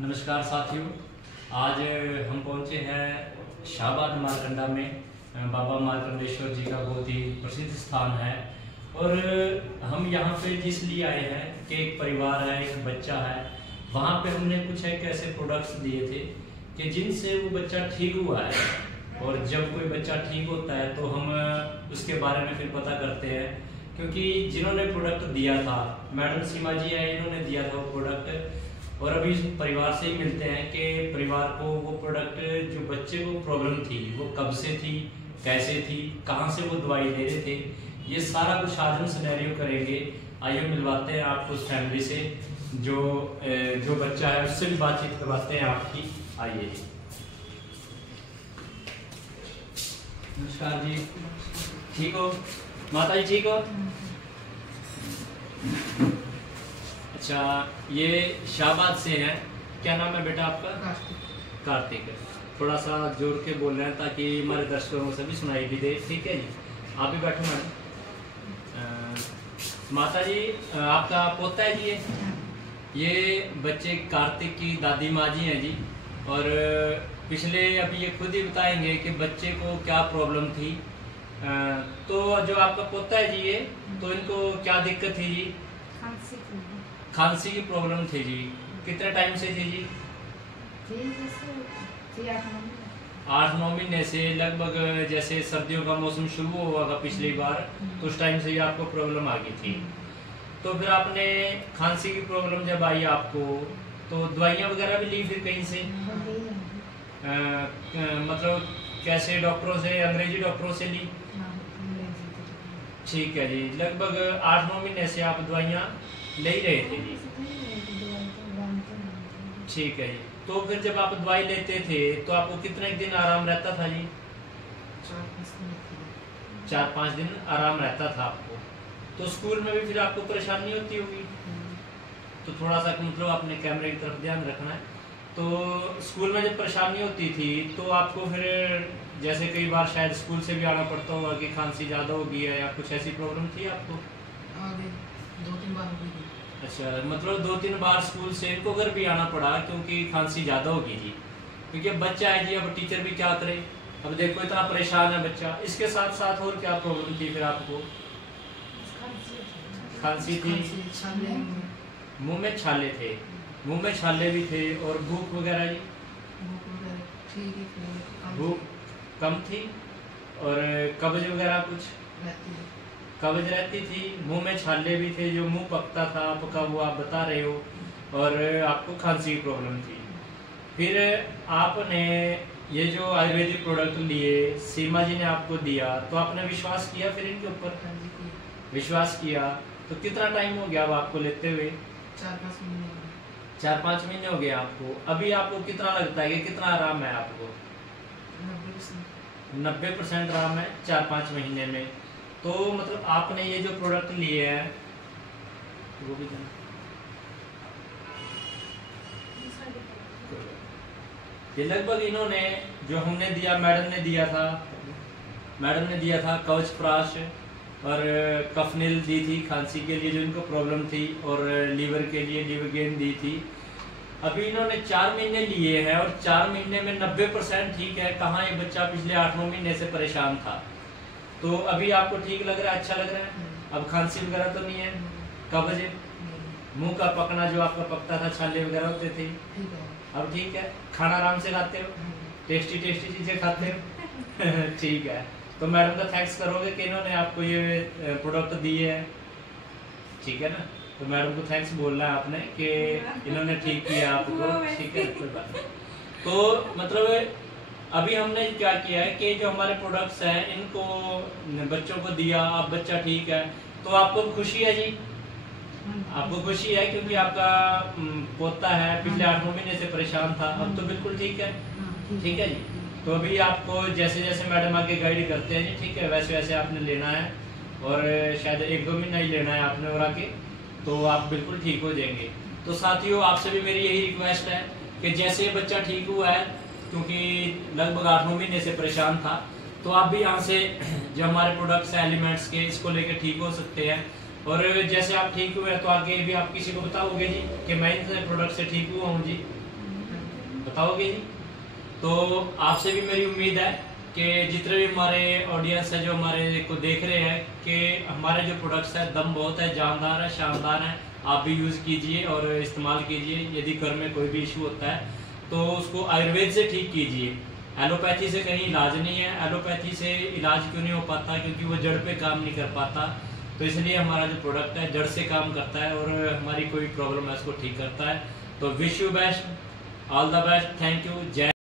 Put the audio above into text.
नमस्कार साथियों, आज हम पहुंचे हैं शाहबाद मारकंडा में। बाबा मार्कंडेश्वर जी का बहुत ही प्रसिद्ध स्थान है और हम यहाँ पे इसलिए आए हैं कि एक परिवार है, एक बच्चा है। वहाँ पे हमने कुछ एक ऐसे प्रोडक्ट्स दिए थे कि जिनसे वो बच्चा ठीक हुआ है। और जब कोई बच्चा ठीक होता है तो हम उसके बारे में फिर पता करते हैं, क्योंकि जिन्होंने प्रोडक्ट दिया था मैडम सीमा जी है, इन्होंने दिया था वो प्रोडक्ट। और अभी इस परिवार से ही मिलते हैं कि परिवार को वो प्रोडक्ट जो बच्चे को प्रॉब्लम थी वो कब से थी, कैसे थी, कहाँ से वो दवाई ले रहे थे, ये सारा कुछ आज हम सिनेरियो करेंगे। आइए मिलवाते हैं आपको उस फैमिली से, जो बच्चा है उससे भी बातचीत करवाते हैं आपकी। आइए जी। नमस्कार जी, ठीक हो माता जी? ठीक हो? अच्छा, ये शाहबाद से हैं। क्या नाम है बेटा आपका? कार्तिक। थोड़ा सा जोर के बोल रहे हैं ताकि हमारे दर्शकों से भी सुनाई भी दे। ठीक है जी, आप भी बैठो मैडम। माता जी, आपका पोता है जी ये बच्चे कार्तिक की दादी माँ जी हैं जी। और पिछले अभी ये खुद ही बताएंगे कि बच्चे को क्या प्रॉब्लम थी। तो जो आपका पोता है जी ये, तो इनको क्या दिक्कत थी जी? खांसी की प्रॉब्लम थी जी। कितने टाइम से थी जी? 8-9 महीने से लगभग। जैसे सर्दियों का मौसम शुरू हुआ था पिछली बार, तो उस टाइम से ही आपको प्रॉब्लम आ गई थी। तो फिर आपने खांसी की प्रॉब्लम जब आई आपको, तो दवाइयाँ वगैरह भी ली फिर कहीं से? मतलब कैसे डॉक्टरों से, अंग्रेजी डॉक्टरों से ली? ठीक है जी, लगभग 8-9 महीने से आप दवाइयाँ ले ही रहे थे जी। ठीक है जी। तो फिर जब आप दवाई लेते थे तो आपको कितने दिन आराम रहता था जी? 4-5 दिन आराम रहता था आपको। तो स्कूल में भी फिर आपको परेशानी होती होगी। तो थोड़ा सा मतलब आपने कैमरे की तरफ ध्यान रखना है। तो स्कूल में जब परेशानी होती थी तो आपको फिर जैसे कई बार शायद स्कूल से भी आना पड़ता होगा कि खांसी ज़्यादा हो गई है या कुछ ऐसी प्रॉब्लम थी आपको? 2-3 बार हो गई। अच्छा, मतलब 2-3 बार स्कूल से इनको घर भी आना पड़ा क्योंकि खांसी ज़्यादा होगी जी। क्योंकि अब बच्चा है जी, अब टीचर भी क्या करे। अब देखो इतना परेशान है बच्चा, इसके साथ साथ और क्या प्रॉब्लम थी फिर आपको? खांसी थी, मुंह में छाले थे, मुंह में छाले भी थे, और भूख वगैरह जी? भूख कम थी, और कब्ज वगैरह कुछ? कब्ज रहती थी, मुंह में छाले भी थे, जो मुंह पकता था पका हुआ आप बता रहे हो, और आपको खांसी की प्रॉब्लम थी। फिर आपने ये जो आयुर्वेदिक प्रोडक्ट लिए, सीमा जी ने आपको दिया, तो आपने विश्वास किया फिर इनके ऊपर? विश्वास किया। तो कितना टाइम हो गया अब आपको लेते हुए? 4-5 महीने हो गए आपको। अभी आपको कितना लगता है कि कितना आराम है आपको? 90% आराम है 4-5 महीने में। तो मतलब आपने ये जो प्रोडक्ट लिए हैं वो भी देना, ये लगभग इन्होंने जो हमने दिया, मैडम ने दिया था कवच प्राश और कफनिल दी थी खांसी के लिए जो इनको प्रॉब्लम थी, और लीवर के लिए लिवरगेन दी थी। अभी इन्होंने 4 महीने लिए हैं और 4 महीने में 90% ठीक है। कहाँ ये बच्चा पिछले 8-9 महीने से परेशान था। तो अभी आपको ठीक लग रहा है, अच्छा लग रहा है? अब खांसी वगैरह तो नहीं है? कब्ज, मुंह का पकना जो आपका पकता था, छाले वगैरह होते थे, अब ठीक है? खाना आराम से खाते हो? टेस्टी चीजें खाते हो? ठीक है। तो मैडम का थैंक्स करोगे कि इन्होंने आपको ये प्रोडक्ट दिए हैं, ठीक है ना? तो मैडम को थैंक्स बोलना है आपने कि इन्होंने ठीक किया आपको, ठीक है? कोई बात नहीं। तो मतलब अभी हमने क्या किया है कि जो हमारे प्रोडक्ट्स हैं इनको बच्चों को दिया, अब बच्चा ठीक है, तो आपको खुशी है जी? आपको खुशी है क्योंकि आपका पोता है, पिछले 8-9 महीने से परेशान था, अब तो बिल्कुल ठीक है। ठीक है जी। तो अभी आपको जैसे जैसे मैडम आगे गाइड करते हैं जी, ठीक है, वैसे वैसे आपने लेना है, और शायद 1-2 महीना ही लेना है आपने, और आगे तो आप बिल्कुल ठीक हो जाएंगे। तो साथियों, आपसे भी मेरी यही रिक्वेस्ट है कि जैसे ये बच्चा ठीक हुआ है, क्योंकि लगभग 8-9 महीने से परेशान था, तो आप भी यहाँ से जो हमारे प्रोडक्ट्स हैं एलिमेंट्स के, इसको लेकर ठीक हो सकते हैं। और जैसे आप ठीक हुए तो आगे भी आप किसी को बताओगे जी कि मैं इन प्रोडक्ट से ठीक हुआ हूँ जी? बताओगे जी। तो आपसे भी मेरी उम्मीद है कि जितने भी हमारे ऑडियंस है जो हमारे को देख रहे हैं कि हमारे जो प्रोडक्ट्स है दम बहुत है, जानदार है, शानदार है। आप भी यूज़ कीजिए और इस्तेमाल कीजिए। यदि घर में कोई भी इशू होता है तो उसको आयुर्वेद से ठीक कीजिए। एलोपैथी से कहीं इलाज नहीं है। एलोपैथी से इलाज क्यों नहीं हो पाता? क्योंकि वो जड़ पे काम नहीं कर पाता। तो इसलिए हमारा जो प्रोडक्ट है जड़ से काम करता है और हमारी कोई प्रॉब्लम है उसको ठीक करता है। तो wish you best, all the best, thank you, जय।